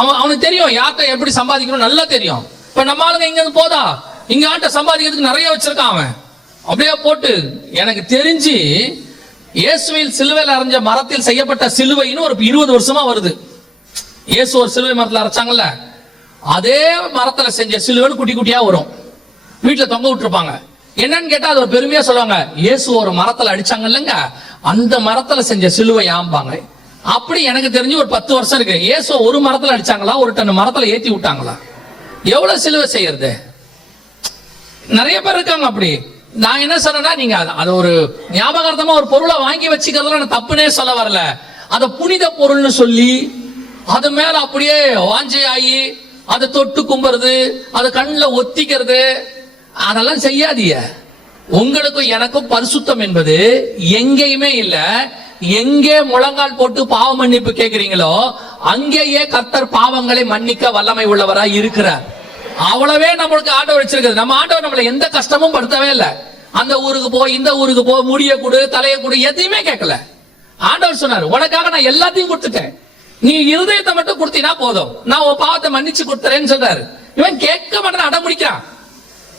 அவனுக்கு தெரியும் யார்கிட்ட எப்படி சம்பாதிக்கணும் நல்லா தெரியும். இப்ப நம்ம ஆளுங்க இங்க இருந்து போதா, இங்க ஆட்ட சம்பாதிக்கிறதுக்கு நிறைய வச்சிருக்கான் அவன். அப்படியே போட்டு எனக்கு தெரிஞ்சு இயேசுவில் சிலுவையில் அரைஞ்ச மரத்தில் செய்யப்பட்ட சிலுவைன்னு ஒரு 20 வருஷமா வருது. இயேசு ஒரு சிலுவை மரத்தில் அரைச்சாங்கல்ல, அதே மரத்துல செஞ்ச சிலுவைன்னு குட்டி குட்டியா வரும், வீட்டுல தொங்க விட்டுருப்பாங்க. என்னன்னு கேட்டா அது ஒரு பெருமையா சொல்லுவாங்க, இயேசு ஒரு மரத்துல அடிச்சாங்க இல்லைங்க, அந்த மரத்துல செஞ்ச சிலுவை ஆம்பாங்க. அப்படி எனக்கு தெரிஞ்சு ஒரு 10 வருஷம் இருக்கு. இயேசு ஒரு மரத்துல அடிச்சாங்களா, ஒரு டன் மரத்துல ஏத்தி விட்டாங்களா? எவ்வளவு சிலுவை செய்யறது? நிறைய பேர் இருக்காங்க அப்படி. நான் என்ன சொல்றேன்னா, நீங்க அது ஒரு ஞாபகார்த்தமா ஒரு பொருளை வாங்கி வச்சுக்கிறதுல தப்புனே சொல்ல வரல. அத புனித பொருள்னு சொல்லி அது மேல அப்படியே வாஞ்சை ஆகி அதை தொட்டு கும்புறது, அதை கண்ணுல ஒத்திக்கிறது, அதெல்லாம் செய்யாதீங்க. உங்களுக்கும் எனக்கும் பரிசுத்தம் என்பது எங்கேயுமே இல்ல. எங்கே முழங்கால் போட்டு பாவ மன்னிப்பு கேட்கிறீங்களோ அங்கேயே கர்த்தர் பாவங்களை மன்னிக்க வல்லமை உள்ளவரா இருக்கிறார். அவ்வளவே நம்மளுக்கு ஆண்டவர் வச்சிருக்கிறது. நம்ம ஆண்டவர் நம்மள எந்த கஷ்டமும் படுத்தவே இல்லை. அந்த ஊருக்கு போ, இந்த ஊருக்கு போ, முடிய கொடு, தலையை கொடு, எதையுமே கேட்கல. ஆண்டவர் சொன்னார், உனக்காக நான் எல்லாத்தையும் கொடுத்துட்டேன், நீ இருதயத்தை மட்டும் கொடுத்தீனா போதும், நான் உன் பாவத்தை மன்னிச்சு கொடுத்துறேன்னு சொல்றாரு. இவன் கேட்க மாட்டேன், அடம் முடிக்கிறான்.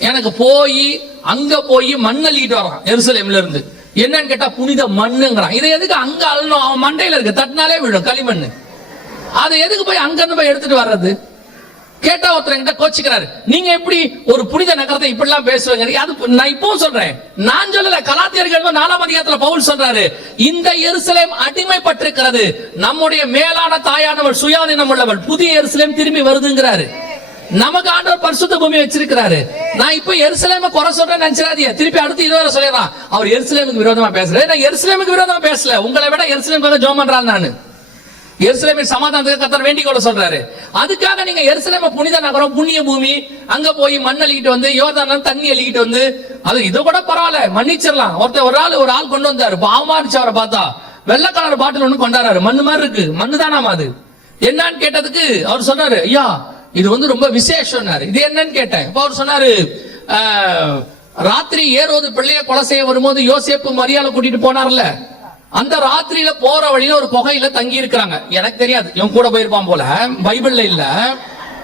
எனக்கு போய் அங்க போய் மண் அள்ளிக்கிட்டு வரான் எருசலேம்ல இருந்து. என்னன்னு கேட்டா புனித மண்ணுங்கிறான். இதை எதுக்கு அங்க அள்ளணும்? அவன் மண்டையில இருக்கு, தட்டினாலே விழும் களிமண்ணு. அதை எதுக்கு போய் அங்க இருந்து போய் எடுத்துட்டு வர்றது? கேட்டா ஒருத்தர் என்கிட்ட கோச்சிக்கிறாரு, நீங்க எப்படி ஒரு புனித நகரத்தை இப்படி எல்லாம் பேசுவீங்க? அது நான் இப்பவும் சொல்றேன், நான் சொல்லல, கலாத்தியர்கள் 4ஆம் அதிகாரத்துல பவுல் சொல்றாரு, இந்த எருசலேம் அடிமைப்பட்டிருக்கிறது, நம்முடைய மேலான தாயானவள் சுயாதீனம் உள்ளவள், புதிய எருசலேம் திரும்பி வருதுங்கிறாரு. நமக்கு ஆண்டவர் பரிசுத்த பூமி வச்சிருக்கிறாரு. நான் இப்ப எருசலேமை குறை சொல்றேன்னு நினைச்சிடாதீங்க. திருப்பி அடுத்து இதுவரை சொல்லிடலாம், அவர் எருசலேமுக்கு விரோதமா பேசுறேன். நான் எருசலேமுக்கு விரோதமா பேசல, உங்களை விட எருசலேமுக்காக ஜெபம் பண்றான். நான் எருசலேமின் சமாதானத்துக்கு கர்த்தர் வேண்டிக் கொள்ள சொல்றாரு. அதுக்காக நீங்க எருசலேம புனித நகரம், புண்ணிய பூமி, அங்க போய் மண் அள்ளிக்கிட்டு வந்து, யோர்தான் தண்ணி அள்ளிக்கிட்டு வந்து, அது இது கூட பரவாயில்ல, மன்னிச்சிடலாம். ஒரு ஆள் கொண்டு வந்தாரு, பாவமா இருந்துச்சு. அவரை பார்த்தா வெள்ளை கலர் பாட்டில் ஒண்ணு கொண்டாரு, மண்ணு மாதிரி இருக்கு. மண்ணு தானாமா அது? என்னன்னு கேட்டதுக்கு அவர் சொன்னாரு, ஐயா இது ரொம்ப விசேஷம். இது என்னன்னு கேட்டேன். அவர் சொன்னாரு, ராத்திரி ஏரோது பிள்ளைய கொலை செய்ய வரும்போது யோசேப்பு மரியாதை கூட்டிட்டு போனார்ல, அந்த ராத்திரியில போற வழியில ஒரு குகையில தங்கி இருக்கிறாங்க. எனக்கு தெரியாது, இவன் கூட போயிருப்பான் போல, பைபிள்ல இல்ல,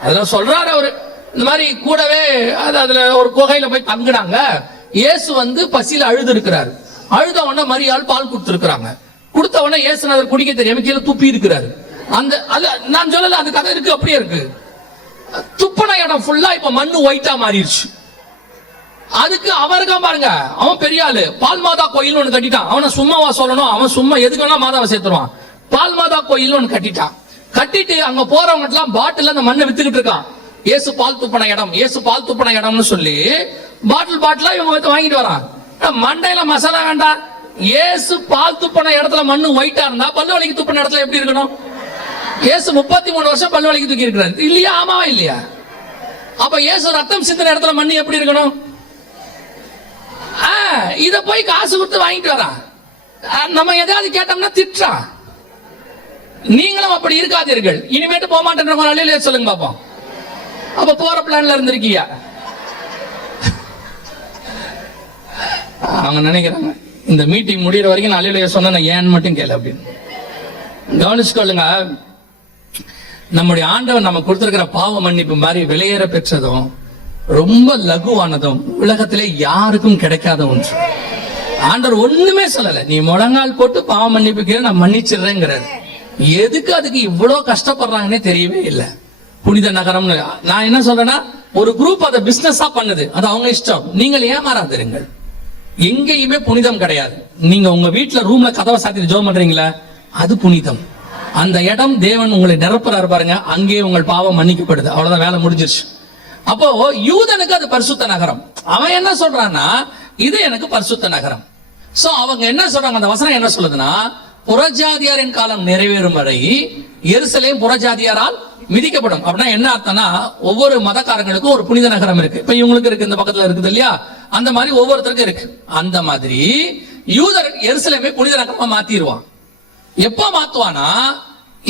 அதுல சொல்றாரு அவரு. இந்த மாதிரி கூடவே அதுல ஒரு குகையில போய் தங்குனாங்க. இயேசு பசியில அழுது இருக்கிறாரு. அழுத உடனே மரியாள் பால் கொடுத்துருக்காங்க. கொடுத்த உடனே இயேசுநாதர் குடிக்க தெரியாம கீழே துப்பி இருக்கிறாரு. நான் சொல்லல, அந்த கதை இருக்கு, அப்படியே இருக்கு. துப்புன இடம் ஃபுல்லா இப்ப மண்ணு ஒயிட்டா மாறிடுச்சு. அதுக்கு அவருக்கா பாருங்க, அவன் பெரிய ஆளு, பால் மாதா கோயில் ஒண்ணு கட்டிட்டான். அவனை சும்மாவா சொல்லணும்? அவன் சும்மா எதுக்குன்னா மாதாவை சேர்த்துருவான். பால் மாதா கோயில் ஒண்ணு கட்டிட்டான். கட்டிட்டு அங்க போறவங்க எல்லாம் பாட்டில் அந்த மண்ணை வித்துக்கிட்டு இருக்கான். இயேசு பால் துப்பன இடம், இயேசு பால் துப்பன இடம்னு சொல்லி பாட்டிலா இவங்க வாங்கிட்டு வரான். மண்டையில மசாலா வேண்டாம். இயேசு பால் துப்பன இடத்துல மண்ணு ஒயிட்டா இருந்தா பல்லு வலிக்கு துப்பின இடத்துல எப்படி இருக்கணும்? இயேசு 33 வருஷம் பல்லு வலிக்கு தூக்கி இருக்கிறார் இல்லையா? ஆமாவா இல்லையா? அப்ப இயேசு ரத்தம் சிந்தின இடத்துல மண்ணு எப்படி இருக்கணும்? இத போய் காசு கொடுத்து வாங்கிட்டு வரா. நம்ம எதாவது கேட்டோம்னா திட்டா. நீங்களும் அப்படி இருக்காதீர்கள். இனிமேட்டு போக மாட்டேன் சொல்லுங்க பாப்போம். அப்ப போற பிளான்ல இருந்திருக்கியா? அவங்க நினைக்கிறாங்க இந்த மீட்டிங் முடிகிற வரைக்கும் நான் அலையில சொன்ன ஏன்னு மட்டும் கேளு அப்படின்னு. கவனிச்சுக்கொள்ளுங்க, நம்முடைய ஆண்டவர் நம்ம கொடுத்திருக்கிற பாவ மன்னிப்பு மாதிரி விலையேற பெற்றதும் ரொம்ப லகுவானதும் உலகத்திலே யாருக்கும் கிடைக்காத ஒன்று. ஆண்டவர் ஒண்ணுமே சொல்லல, நீ முழங்கால் போட்டு பாவ மன்னிப்பு நான் மன்னிச்சிடுறேங்கிறாரு. எதுக்கு அதுக்கு இவ்வளவு கஷ்டப்படுறாங்கன்னே தெரியவே இல்லை. புனித நகரம்னு நான் என்ன சொல்றேன்னா, ஒரு குரூப் அதை பிசினஸா பண்ணுது, அது அவங்க இஷ்டம். நீங்கள் ஏமாறாதிருங்கள். எங்கேயுமே புனிதம் கிடையாது. நீங்க உங்க வீட்டுல ரூம்ல கதவை சாத்திட்டு ஜெபம் பண்றீங்களா, அது புனிதம். அந்த இடம் தேவன் உங்களை நிரப்புறாரு பாருங்க, அங்கே உங்கள் பாவம் மன்னிக்கப்படுது. அவ்வளவுதான், வேலை முடிஞ்சிருச்சு. அப்போ யூதனுக்கு அது பரிசுத்த நகரம். அவன் என்ன சொல்றான்னா, இது எனக்கு பரிசுத்த நகரம். சோ அவங்க என்ன சொல்றாங்க, அந்த வசனம் என்ன சொல்லுதுன்னா, புறஜாதியாரின் காலம் நிறைவேறும் வரை எருசலேம் புறஜாதியாரால் மிதிக்கப்படும். அப்படின்னா என்ன அர்த்தம்னா, ஒவ்வொரு மதக்காரங்களுக்கும் ஒரு புனித நகரம் இருக்கு. இப்ப இவங்களுக்கு இருக்கு, இந்த பக்கத்துல இருக்குது இல்லையா, அந்த மாதிரி ஒவ்வொருத்தருக்கும் இருக்கு. அந்த மாதிரி யூதர் எருசலேமை புனித நகரமா மாத்திடுவான். எப்ப மாத்துவானா,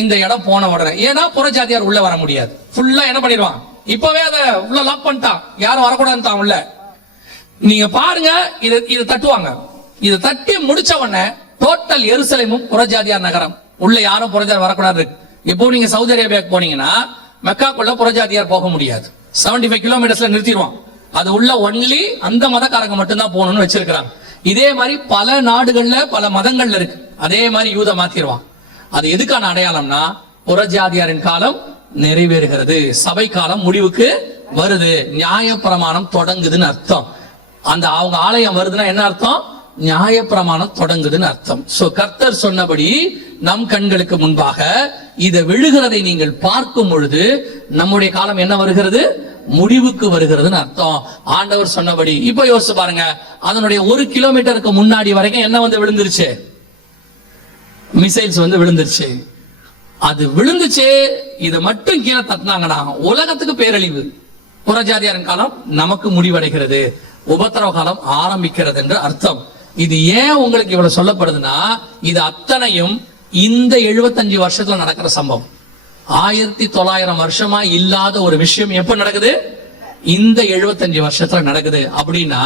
இந்த இடம் போன உடனே. ஏன்னா புறஜாதியார் உள்ள வர முடியாது. ஃபுல்லா என்ன பண்ணிடுவான், இப்பவே அதை உள்ள லாக் பண்ணிட்டான், யாரும் வரக்கூடாதுன்னு உள்ள. நீங்க பாருங்க, இதை தட்டுவாங்க. இதை தட்டி முடிச்ச உடனே டோட்டல் எருசலேமும் புறஜாதியார் நகரம், உள்ள யாரும் புறஜாதியார் வரக்கூடாது. இப்போ நீங்க சவுதி அரேபியாவுக்கு போனீங்கன்னா மெக்காக்குள்ள புறஜாதியார் போக முடியாது. 75 கிலோமீட்டர்ஸ்ல நிறுத்திடுவான். அது உள்ள ஒன்லி அந்த மதக்காரங்க மட்டும்தான் போகணும்னு வச்சிருக்கிறாங்க. இதே மாதிரி பல நாடுகள்ல பல மதங்கள்ல இருக்கு. அதே மாதிரி யூத மாத்திடுவான். அது எதுக்கான அடையாளம்னா புறஜாதியாரின் காலம் நிறைவேறுகிறது, சபை காலம் முடிவுக்கு வருது, நியாயப்பிரமாணம் தொடங்குதுன்னு அர்த்தம். அந்த அவங்க ஆலயம் வருதுன்னா என்ன அர்த்தம்? நியாயப்பிரமாணம் தொடங்குதுன்னு அர்த்தம். சோ கர்த்தர் சொன்னபடி நம் கண்களுக்கு முன்பாக இதை விழுகிறதை நீங்கள் பார்க்கும் பொழுது நம்முடைய காலம் என்ன வருகிறது? முடிவுக்கு வருகிறதுன்னு அர்த்தம். ஆண்டவர் சொன்னபடி இப்ப யோசிச்சு பாருங்க, அதனுடைய 1 கிலோமீட்டருக்கு முன்னாடி வரைக்கும் என்ன வந்து விழுந்துருச்சு? மிசைல்ஸ் வந்து விழுந்துருச்சு. அது விழுந்துச்சு, இதை மட்டும் கீழே தட்டினாங்கன்னா உலகத்துக்கு பேரழிவு. புறஜாதியாரின் காலம் நமக்கு முடிவடைகிறது, உபத்திரவ காலம் ஆரம்பிக்கிறது என்று அர்த்தம். இது ஏன் உங்களுக்கு இவ்வளவு சொல்லப்படுதுன்னா, இது அத்தனையும் இந்த 75 வருஷத்துல நடக்கிற சம்பவம். 1900 வருஷமா இல்லாத ஒரு விஷயம் எப்ப நடக்குது? இந்த 75 வருஷத்துல நடக்குது. அப்படின்னா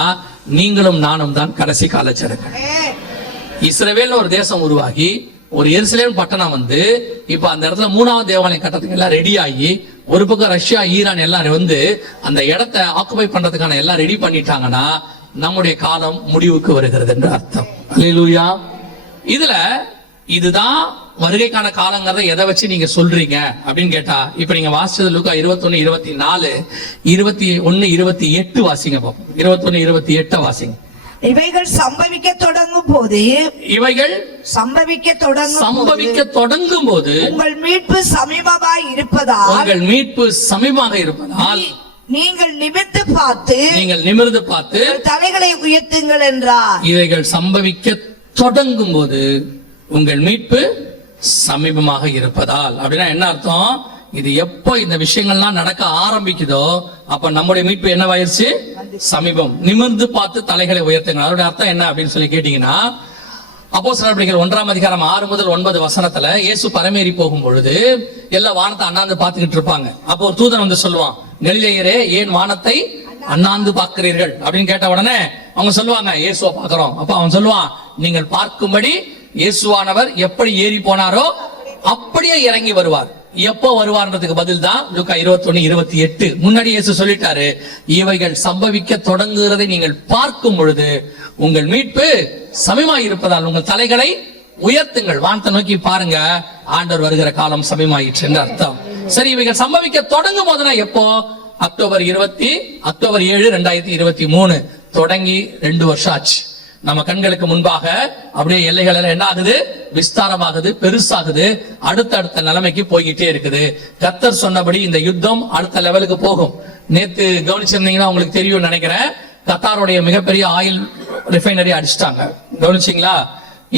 நீங்களும் நானும் தான் கடைசி காலச்சரங்கள். இஸ்ரவேல்னு ஒரு தேசம் உருவாகி ஒரு எருசலேம் பட்டணம் வந்து இப்ப அந்த இடத்துல 3வது தேவாலயம் கட்டத்துக்கு எல்லாம் ரெடி ஆகி, ஒரு பக்கம் ரஷ்யா ஈரான் எல்லாம் வந்து அந்த இடத்தை ஆக்குபை பண்றதுக்கான எல்லாம் ரெடி பண்ணிட்டாங்கன்னா நம்முடைய காலம் முடிவுக்கு வருகிறது என்று அர்த்தம். அல்லேலூயா. இதுல இதுதான் வருகைக்கான காலங்கிறத எதை வச்சு நீங்க சொல்றீங்க அப்படின்னு கேட்டா, இப்ப நீங்க வாசிச்சது லூக்கா 21, 24, 21, 28 வாசிங்க பாப்போம். 21, 28 வாசிங்க. இவைகள் சம்பவிக்க தொடங்கும் போது உங்கள் மீட்பு சமீபமாய் இருப்பதால் நீங்கள் நிமிர்ந்து பார்த்து தலைகளை உயர்த்துங்கள் என்றார். இவைகள் சம்பவிக்க தொடங்கும் போது உங்கள் மீட்பு சமீபமாக இருப்பதால் அப்படின்னா என்ன அர்த்தம்? இது எப்போ இந்த விஷயங்கள்லாம் நடக்க ஆரம்பிக்குதோ அப்ப நம்முடைய மீட்பு என்னவாயிருச்சு? சமீபம். நிமிர்ந்து பார்த்து தலைகளை உயர்த்துங்க. அதோட அர்த்தம் என்ன அப்படின்னு சொல்லி கேட்டீங்கன்னா, அப்போஸ்தலர் நடவடிக்கைகள் 1ஆம் அதிகாரம் 6 முதல் 9 வசனத்துல இயேசு பரமேறி போகும் பொழுது எல்லா வானத்தை அண்ணாந்து பார்த்துக்கிட்டு இருப்பாங்க. அப்போ ஒரு தூதன் வந்து சொல்லுவான், கலிலேயரே ஏன் வானத்தை அண்ணாந்து பார்க்கிறீர்கள் அப்படின்னு கேட்ட உடனே அவங்க சொல்லுவாங்க, இயேசுவை பார்க்கிறோம். அப்ப அவன் சொல்லுவான், நீங்கள் பார்க்கும்படி இயேசுவானவர் எப்படி ஏறி போனாரோ அப்படியே இறங்கி வருவார். எப்போ வருவார்ன்றதுக்கு பதில் தான் லூக்கா 21, 28. முன்னாடி இயேசு சொல்லிட்டாரு, இவைகள் சம்பவிக்க தொடங்குகிறதை நீங்கள் பார்க்கும் பொழுது உங்கள் மீட்பு சமீபமாய் இருப்பதால் உங்கள் தலைகளை உயர்த்துங்கள். வானத்தை நோக்கி பாருங்க, ஆண்டவர் வருகிற காலம் சமீபமாயிற்று என்று அர்த்தம். சரி, இவைகள் சம்பவிக்க தொடங்கும் போதுனா எப்போ? அக்டோபர் 7, 2023 தொடங்கி 2 வருஷம் ஆச்சு. நம்ம கண்களுக்கு முன்பாக அப்படியே எல்லைகள் எல்லாம் என்ன ஆகுது? விஸ்தாரமாகுது, பெருசாகுது, அடுத்த நிலைமைக்கு போய்கிட்டே இருக்குது. கர்த்தர் சொன்னபடி இந்த யுத்தம் அடுத்த லெவலுக்கு போகும். நேத்து கவனிச்சிருந்தீங்கன்னா உங்களுக்கு தெரியும் நினைக்கிறேன், கத்தாருடைய மிகப்பெரிய ஆயில் ரிஃபைனரி அடிச்சிட்டாங்க. கவனிச்சிங்களா?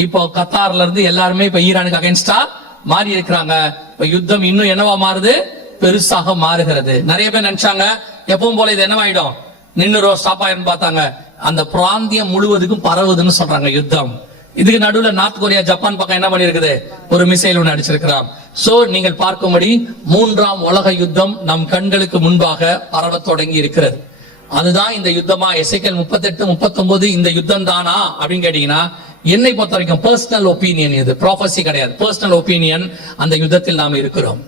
இப்போ கத்தார்ல இருந்து எல்லாருமே இப்ப ஈரானுக்கு அகைன்ஸ்டா மாறி இருக்கிறாங்க. இப்ப யுத்தம் இன்னும் என்னவா மாறுது? பெருசாக மாறுகிறது. நிறைய பேர் நினைச்சாங்க எப்பவும் போல இது என்னவாயிடும், நின்னுரும், ஸ்டாப் ஆயிரும் பார்த்தாங்க. அந்த பிராந்தியம் முழுவதுக்கும் பரவுதுன்னு சொல்றாங்க யுத்தம். இதுக்கு நடுவுல நார்த் கொரியா, ஜப்பான் பக்கம் என்ன பண்ணி இருக்குது? ஒரு மிசைல் ஒன்று அடிச்சிருக்கிறான். சோ நீங்கள் பார்க்கும்படி 3ஆம் உலக யுத்தம் நம் கண்களுக்கு முன்பாக பரவ தொடங்கி இருக்கிறது. அதுதான் இந்த யுத்தமா? எசேக்கியேல் 38, 39 இந்த யுத்தம் தானா அப்படின்னு கேட்டீங்கன்னா, என்னை பொறுத்த வரைக்கும் பர்சனல் ஒப்பீனியன், இது ப்ராஃபஸி கிடையாது, பர்சனல் ஒப்பீனியன். அந்த யுத்தத்தில் நாம் இருக்கிறோம்.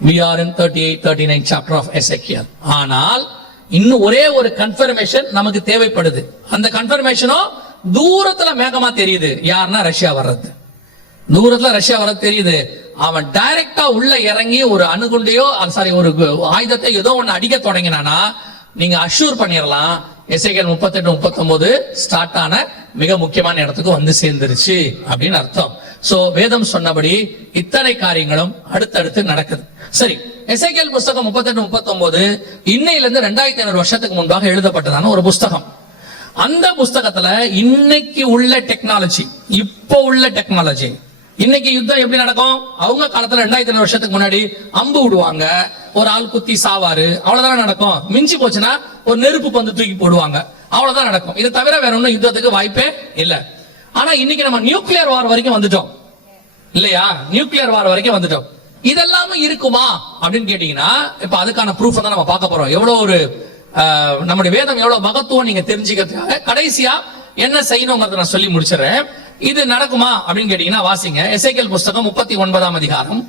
We are in 38, 39 chapter of Ezekiel. ஆனால் இன்னும் ஒரே ஒரு கன்ஃபர்மேஷன் நமக்கு தேவைப்படுது. அந்த கன்ஃபர்மேஷனும் தூரத்துல மேகமா தெரியுது. யாருன்னா ரஷ்யா வர்றது. தூரத்துல ரஷ்யா வர்றது தெரியுது. அவன் டைரக்டா உள்ள இறங்கி ஒரு அணுகுண்டையோ ஒரு ஆயுதத்தை ஏதோ ஒண்ணு அடிக்க தொடங்கினானா நீங்க அஷ்யூர் பண்ணிடலாம், எசேக்கியேல் 38, 39 ஸ்டார்ட் ஆன மிக முக்கியமான இடத்துக்கு வந்து சேர்ந்துருச்சு அப்படின்னு அர்த்தம். சோ வேதம் சொன்னபடி இத்தனை காரியங்களும் அடுத்தடுத்து நடக்குது. சரி, எசேக்கியேல் புஸ்தகம் 38, 39 இன்னையிலிருந்து 2500 வருஷத்துக்கு முன்பாக எழுதப்பட்டதான ஒரு புஸ்தகம். அந்த புஸ்தகத்துல இன்னைக்கு உள்ள டெக்னாலஜி, இப்போ உள்ள டெக்னாலஜி, இன்னைக்கு யுத்தம் எப்படி நடக்கும்? அவங்க காலத்துல 2500 வருஷத்துக்கு முன்னாடி அம்பு விடுவாங்க, ஒரு ஆள் குத்தி சாவாரு, அவ்வளவுதான் நடக்கும். மிஞ்சி போச்சுன்னா ஒரு நெருப்பு பந்து தூக்கி போடுவாங்க, அவ்வளவுதான் நடக்கும். இது தவிர வேற ஒன்னும் யுத்தத்துக்கு வாய்ப்பே இல்ல. ஆனா இன்னைக்கு நம்ம நியூக்ளியர் வார் வரைக்கும் வந்துட்டோம் இல்லையா? நியூக்ளியர் வார் வரைக்கும் வந்துட்டோம். இதெல்லாமே இருக்குமா அப்படின்னு கேட்டீங்கன்னா, இப்ப அதுக்கான ப்ரூஃப் தான் நம்ம பார்க்க போறோம். எவ்வளவு ஒரு நம்முடைய வேதம் எவ்வளவு மகத்துவம் நீங்க தெரிஞ்சுக்கிறதுக்காக கடைசியா என்ன செய்யணுங்கிறத நான் சொல்லி முடிச்சிடறேன். இது நடக்குமா அப்படின்னு கேட்டீங்கன்னா வாசிங்க, எசேக்கியேல் புஸ்தகம் 39ஆம் அதிகாரம்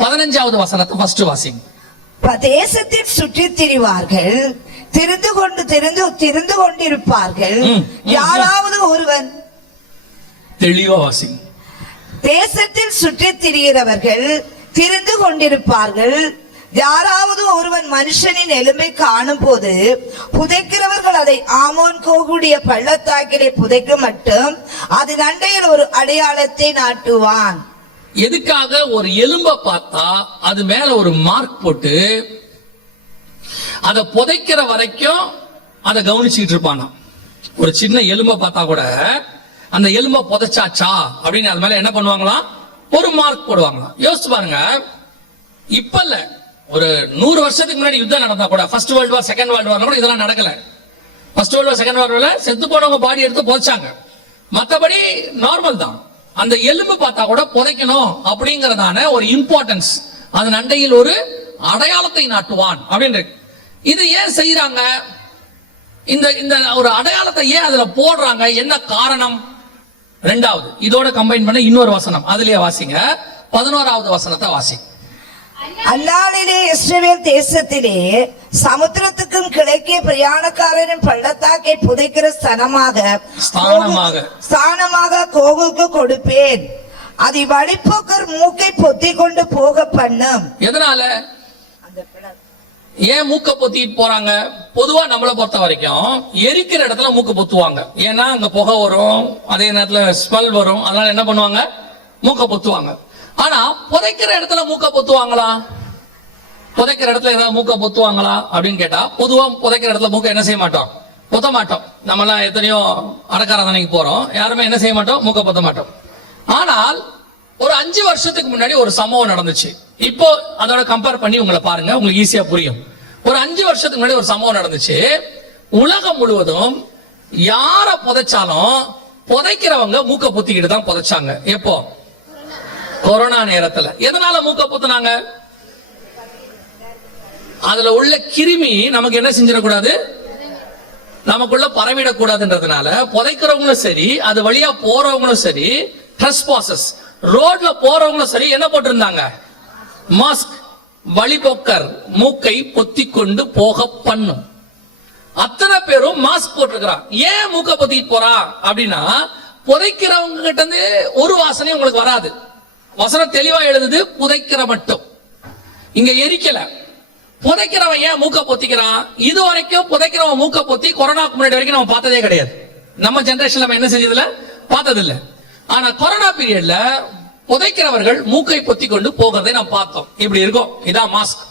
15வது வசனத்தை ஃபர்ஸ்ட் வாசிங்க. தேசத்தில் சுற்றித் திரிவார்கள், திரிந்து கொண்டிருப்பார்கள். யாராவது ஒருவன், தெளிவா வாசிங்க. தேசத்தில் சுற்றித் திரிகிறவர்கள் திரிந்து கொண்டிருப்பார்கள். யாராவது ஒருவன் மனுஷனின் எலும்பை காணும் போது புதைக்கிறவர்கள் அதை ஆமோன் கோகுடைய பள்ளத்தாக்கிலே புதைக்க மட்டும் அதன் அண்டையில் ஒரு அடையாளத்தை நாட்டுவான். எதுக்காக? ஒரு எலும்பை பார்த்தா அது மேல ஒரு மார்க் போட்டு அதை புதைக்கிற வரைக்கும் அதை கவனிச்சுட்டு இருப்பானா. ஒரு சின்ன எலும்பை பார்த்தா கூட அந்த எலும்பை புதைச்சாச்சா அப்படின்னு அது மேல என்ன பண்ணுவாங்களாம், ஒரு மார்க் போடுவாங்களாம். யோசிச்சு பாருங்க, இப்ப இல்ல, ஒரு 100 வருஷத்துக்கு முன்னாடி யுத்தம் நடந்தா கூட, first world war, second world war கூட இதெல்லாம் நடக்கல. First world war, second world வார்ல செத்து போனவங்க பாடி எடுத்து புதைச்சாங்க. மத்தபடி நார்மல் தான். அந்த எலும்பு பார்த்தா கூட புதைக்கணும் அப்படிங்கறதான ஒரு இம்பார்ட்டன்ஸ், அதன் அண்டையில் ஒரு அடையாளத்தை நாட்டுவான் அப்படின்னு. இது ஏன் செய்யறாங்க? இந்த ஒரு அடையாளத்தை ஏன் அதுல போடுறாங்க? என்ன காரணம்? ரெண்டாவது, இதோட கம்பைன் பண்ண இன்னொரு வசனம் அதுலயே வாசிங்க. 11வது வசனத்தை வாசிங்க. அந்நாளிலே இஸ்ரவேல் தேசத்திலே சமுத்திரத்துக்கும் கிழக்கே பிரயாணக்காரரின் பள்ளத்தாக்கை புதைக்கிற ஸ்தானமாக கோகுக்கு கொடுப்பேன். அதை வழிப்போக்கர் மூக்கை பொத்தி கொண்டு போக பண்ணும். எதனால? ஏன் மூக்க பொத்திட்டு போறாங்க? பொதுவா நம்மளை பொறுத்த வரைக்கும் எரிக்கிற இடத்துல மூக்க பொத்துவாங்க. ஏன்னா அங்க புகை வரும், அதே நேரத்துல ஸ்மெல் வரும், அதனால என்ன பண்ணுவாங்க, மூக்க பொத்துவாங்க. ஆனா புதைக்கிற இடத்துல மூக்க பொத்துவாங்களா? புதைக்கிற இடத்துல ஏதாவது மூக்க பொத்துவாங்களா அப்படின்னு கேட்டா, பொதுவா புதைக்கிற இடத்துல மூக்க என்ன செய்ய மாட்டோம், பொத்த மாட்டோம். நம்ம எல்லாம் எத்தனையோ அடக்காரதனைக்கு போறோம், யாருமே என்ன செய்ய மாட்டோம், மூக்க பொத்த மாட்டோம். ஆனால் ஒரு 5 வருஷத்துக்கு முன்னாடி ஒரு சம்பவம் நடந்துச்சு. இப்போ அதோட கம்பேர் பண்ணி உங்களை பாருங்க, உங்களுக்கு ஈஸியா புரியும். ஒரு 5 வருஷத்துக்கு முன்னாடி ஒரு சம்பவம் நடந்துச்சு. உலகம் முழுவதும் யார புதைச்சாலும் புதைக்கிறவங்க மூக்க பொத்திக்கிட்டு தான் புதைச்சாங்க. எப்போ? கொரோனா நேரத்துல. எதனால மூக்க பொத்துனாங்க? அதுல உள்ள கிருமி நமக்கு என்ன செஞ்சிடக்கூடாது, நமக்குள்ள பரவிடக்கூடாதுன்றதுனால புதைக்கிறவங்களும் சரி, அது வழியா போறவங்களும் சரி, ட்ரெஸ்பாசஸ் ரோட்ல போறவங்களும் சரி என்ன போட்டிருந்தாங்க, மாஸ்க். வழிபோக்கர் மூக்கை பொத்தி கொண்டு போக பண்ணும். அத்தனை பேரும் மாஸ்க் போட்டிருக்கிறான். ஏன் மூக்க பொத்திட்டு போறா அப்படின்னா, புதைக்கிறவங்க கிட்ட இருந்து ஒரு வாசனை உங்களுக்கு வராது. வசனம் தெளிவா எழுதுது, புதைக்கிற மட்டும். இங்க எரிக்கல. புதைக்கிறவன் ஏன் மூக்க பொத்திக்கிறான்? இது வரைக்கும் புதைக்கிறவன் மூக்க பொத்தி கொரோனாக்கு முன்னாடி வரைக்கும் நம்ம பார்த்ததே கிடையாது. நம்ம ஜெனரேஷன்ல நம்ம என்ன செஞ்சதுல பார்த்தது இல்ல. ஆனா கொரோனா பீரியட்ல புதைக்கிறவர்கள் மூக்கை பொத்தி கொண்டு போகிறதை நாம் பார்த்தோம். இப்படி இருக்கும். இதான் மாஸ்க்.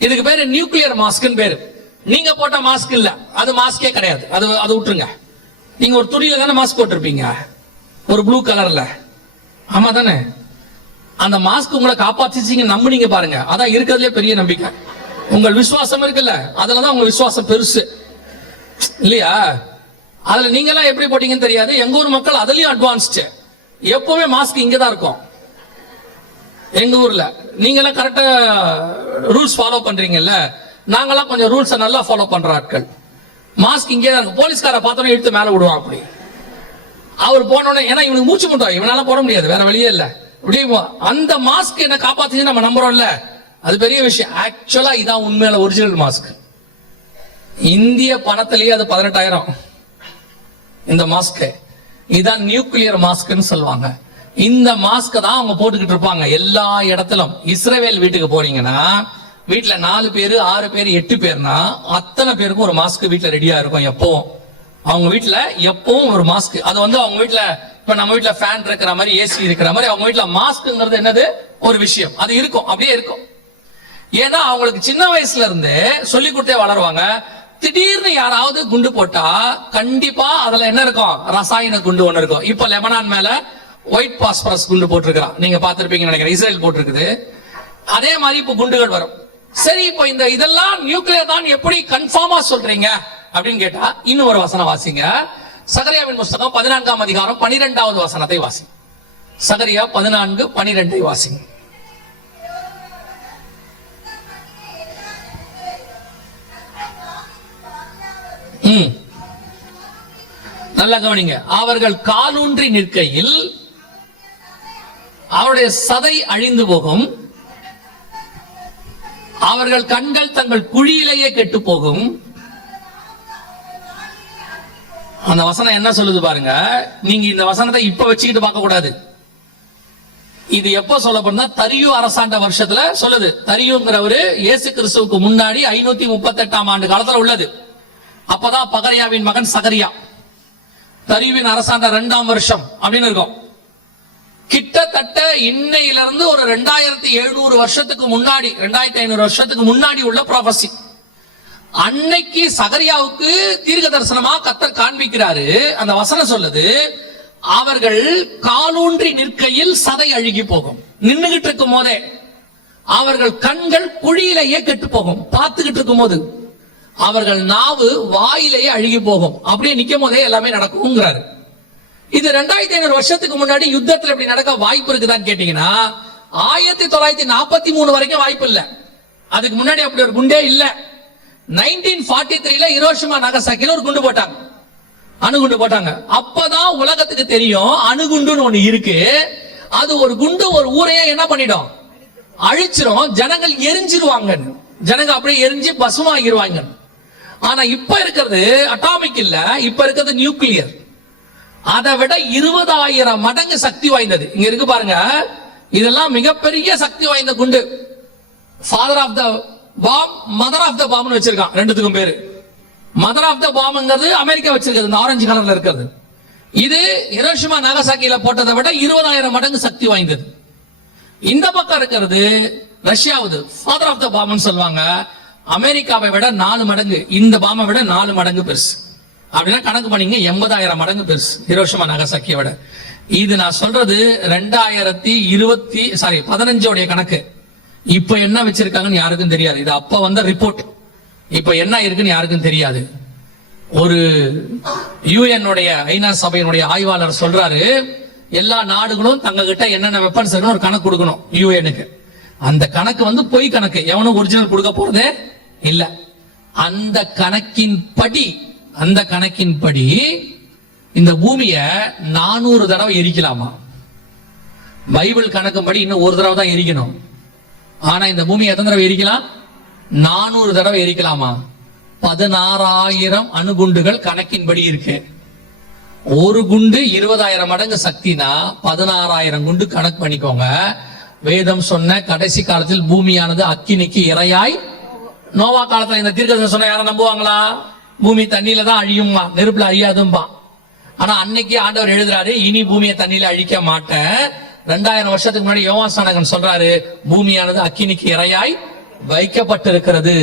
இதுக்கு பேரு நியூக்ளியர் மாஸ்க்னு பேரு. நீங்க போட்ட மாஸ்க் இல்ல, அது மாஸ்கே கிடையாது. அது விட்டுருங்க. நீங்க ஒரு துணியில தானே மாஸ்க் போட்டிருப்பீங்க, ஒரு ப்ளூ கலர்ல. ஆமா தானே? அந்த மாஸ்க் உங்களை காப்பாத்திச்சிங்க நம்புனீங்க பாருங்க. அதான் இருக்கிறதுலே பெரிய நம்பிக்கை. உங்கள் விசுவாசம் இருக்குல்ல, அதுலதான் உங்க விசுவாசம் பெருசு இல்லையா? அதுல நீங்க எல்லாம் எப்படி போட்டீங்கன்னு தெரியாது. எங்க ஊர் மக்கள் அதுலயும் அட்வான்ஸ்டு. எப்பவுமே மாஸ்க் இங்கதான் இருக்கும் எங்க ஊர்ல. நீங்க எல்லாம் கரெக்டா ரூல்ஸ் ஃபாலோ பண்றீங்கல்ல, நாங்கெல்லாம் கொஞ்சம் ரூல்ஸ் நல்லா ஃபாலோ பண்ற ஆட்கள். மாஸ்க் இங்கே தான் இருக்கும். போலீஸ்கார பார்த்தோன்னே இழுத்து மேல விடுவான். அப்படி அவர் போனோடனே, ஏன்னா இவனுக்கு மூச்சு முட்டோம், இவனால போட முடியாது, வேற வழியே இல்ல. அந்த மாஸ்க் என்ன காப்பாத்துச்சு நம்ம நம்புறோம்ல, அது பெரிய விஷயம். ஆக்சுவலா இதான் உண்மையில ஒரிஜினல் மாஸ்க். இந்திய பணத்திலேயே அது 18,000 இந்த மாஸ்க். இதான் நியூக்ளியர் மாஸ்க்னு சொல்லுவாங்க. இந்த மாஸ்க் தான் அவங்க போட்டுக்கிட்டு இருப்பாங்க எல்லா இடத்திலும். இஸ்ரேல் வீட்டுக்கு போனீங்கன்னா, வீட்டுல 4 பேரு 6 பேரு 8 பேர்னா அத்தனை பேருக்கும் ஒரு மாஸ்க் வீட்டுல ரெடியா இருக்கும். எப்பவும் அவங்க வீட்டுல எப்பவும் ஒரு மாஸ்க். அது அவங்க வீட்டுல இப்ப நம்ம வீட்டுல ஃபேன் இருக்கிற மாதிரி, ஏசி இருக்கிற மாதிரி, அவங்க வீட்டுல மாஸ்க்ங்கிறது என்னது ஒரு விஷயம். அது இருக்கும், அப்படியே இருக்கும். ஏன்னா அவங்களுக்கு சின்ன வயசுல இருந்து சொல்லி கொடுத்தே வளருவாங்க. திடீர்னு யாராவது குண்டு போட்டா கண்டிப்பா அதுல என்ன இருக்கும், ரசாயன குண்டு ஒண்ணு இருக்கும். இப்ப லெபனான் மேல ஒயிட் பாஸ்பரஸ் குண்டு போட்டிருக்கிறான், நீங்க பாத்திருப்பீங்கன்னு நினைக்கிறேன். இஸ்ரேல் போட்டிருக்குது. அதே மாதிரி இப்ப குண்டுகள் வரும். சரி, இப்ப இதெல்லாம் நியூக்ளியர் தான் எப்படி கன்ஃபார்மா சொல்றீங்க அப்படின்னு கேட்டா, இன்னும் ஒரு வசனம் வாசிங்க. சகரியாவின் புஸ்தகம் 14ஆம் அதிகாரம் 12வது வசனத்தை வாசி. சகரியா 14:12 வாசிங்க. நல்லா கவனிங்க. அவர்கள் காலூன்றி நிற்கையில் அவருடைய சதை அழிந்து போகும், அவர்கள் கண்கள் தங்கள் குழியிலேயே கெட்டு போகும். அந்த வசனம் என்ன சொல்லுது பாருங்க. நீங்க இந்த வசனத்தை இப்ப வச்சுக்கிட்டு பார்க்க கூடாது. இது எப்ப சொல்லப்படுனா தரியு அரசாண்ட வருஷத்துல சொல்லுது. தரியுங்கிறவரு இயேசு கிறிஸ்துவுக்கு முன்னாடி 538 ஆண்டு காலத்துல உள்ளது. அப்பதான் பகரியாவின் மகன் சகரியா. தரியுவின் அரசாண்ட 2ஆம் வருஷம் அப்படின்னு இருக்கும். கிட்டத்தட்ட இன்னையிலிருந்து ஒரு 2700 வருஷத்துக்கு முன்னாடி, 2500 வருஷத்துக்கு முன்னாடி உள்ள ப்ராபசி. அன்னைக்கு சகரியாவுக்கு தீர்க்க தரிசனமா கர்த்தர் காண்பிக்கிறாரு. அந்த வசனம் சொல்லுது, அவர்கள் காலூன்றி நிற்கையில் சதை அழுகி போகும். நின்னுகிட்டு இருக்கும் போதே அவர்கள் கண்கள் குழியிலேயே கெட்டு போகும். பார்த்துக்கிட்டு இருக்கும் போது அவர்கள் நாவு வாயிலேயே அழுகி போகும். அப்படியே நிக்கும் போதே எல்லாமே நடக்கும்ங்கிறாரு. இது 2500 வருஷத்துக்கு முன்னாடி யுத்தத்துல இப்படி நடக்க வாய்ப்பு இருக்குதான்னு கேட்டீங்கன்னா 1943 வரைக்கும் வாய்ப்பு இல்ல. அதுக்கு முன்னாடி அப்படி ஒரு குண்டே இல்ல. 1943ல ஹிரோஷிமா நாகசாக்கில ஒரு குண்டு போட்டாங்க, அணுகுண்டு போட்டாங்க. அப்பதான் உலகத்துக்கு தெரியும் அணுகுண்டுன்னு ஒண்ணு இருக்கு. அது ஒரு குண்டு ஒரு ஊரையே என்ன பண்ணிடும், அழிச்சிரும். ஜனங்கள் எரிஞ்சிருவாங்க, ஜனங்க அப்படியே எரிஞ்சு பசுமாகிருவாங்க. ஆனா இப்ப இருக்கிறது அட்டாமிக் இல்ல, இப்ப இருக்கிறது நியூக்ளியர். அதை விட 20,000 மடங்கு சக்தி வாய்ந்தது. இங்க இருக்கு பாருங்க, இதெல்லாம் மிகப்பெரிய சக்தி வாய்ந்த குண்டு. Father of the bomb, mother of the பாம்னு வச்சிருக்கான். ரெண்டுத்துக்கும் பேரு. மதர் ஆஃப் த பாம்ங்கிறது அமெரிக்கா வச்சிருக்கிறது, இந்த ஆரஞ்சு கலர்ல இருக்கிறது. இது ஹிரோஷிமா நாகசாக்கில போட்டதை விட 20,000 மடங்கு சக்தி வாய்ந்தது. இந்த பக்கம் இருக்கிறது ரஷ்யாவுது, ஃபாதர் ஆஃப் த பாம்னு சொல்லுவாங்க. அமெரிக்காவை விட 4 மடங்கு, இந்த பாமை விட 4 மடங்கு பெருசு. அப்படின்னா கணக்கு பண்ணீங்க 80,000 மடங்கு பெருசு ஹிரோஷிமா நாகசாக்கியை விட. இது நான் சொல்றது 2015 கணக்கு. இப்ப என்ன வச்சிருக்காங்கன்னு யாருக்கும் தெரியாது. இது அப்ப வந்த ரிப்போர்ட். இப்ப என்ன இருக்குன்னு யாருக்கும் தெரியாது. ஒரு யுஎன்னுடைய ஐநா சபையினுடைய ஆய்வாளர் சொல்றாரு, எல்லா நாடுகளும் தங்க கிட்ட என்னென்ன வெப்பன்ஸ் இருக்குன்னு ஒரு கணக்கு கொடுக்கணும் யுஎனுக்கு. அந்த கணக்கு வந்து பொய் கணக்கு, எவனும் ஒரிஜினல் கொடுக்க போறதே இல்ல. அந்த கணக்கின்படி இந்த பூமிய 400 தடவை எரிக்கலாமா? பைபிள் கணக்கும்படி இன்னும் ஒரு தடவை தான் எரிக்கணும். ஆனா இந்த பூமியை எத்தனை தடவை எரிக்கலாம்? 400 தடவை எரிக்கலாமா? 16,000 அணுகுண்டுகள் கணக்கின்படி இருக்கு. ஒரு குண்டு 20,000 மடங்கு சக்தினா 16,000 குண்டு கணக்கு பண்ணிக்கோங்க. வேதம் சொன்ன கடைசி காலத்தில் பூமியானது அக்கினிக்கு இரையாய். நோவா காலத்துல இந்த தீர்க்கதரிசனம் சொன்ன யாரும் நம்புவாங்களா? பூமி தண்ணியில தான் அழியுமா, நெருப்புல அழியாதும்பா. ஆனா அன்னைக்கு ஆண்டவர் எழுதுறாரு, இனி பூமியை தண்ணியில அழிக்க மாட்டேன். 2000 வருஷத்துக்கு முன்னாடி யோவான் ஸ்நானகன் சொல்றாரு, பூமியானது அக்கினிக்கு இரையாய் வைக்கப்பட்டிருக்கிறது.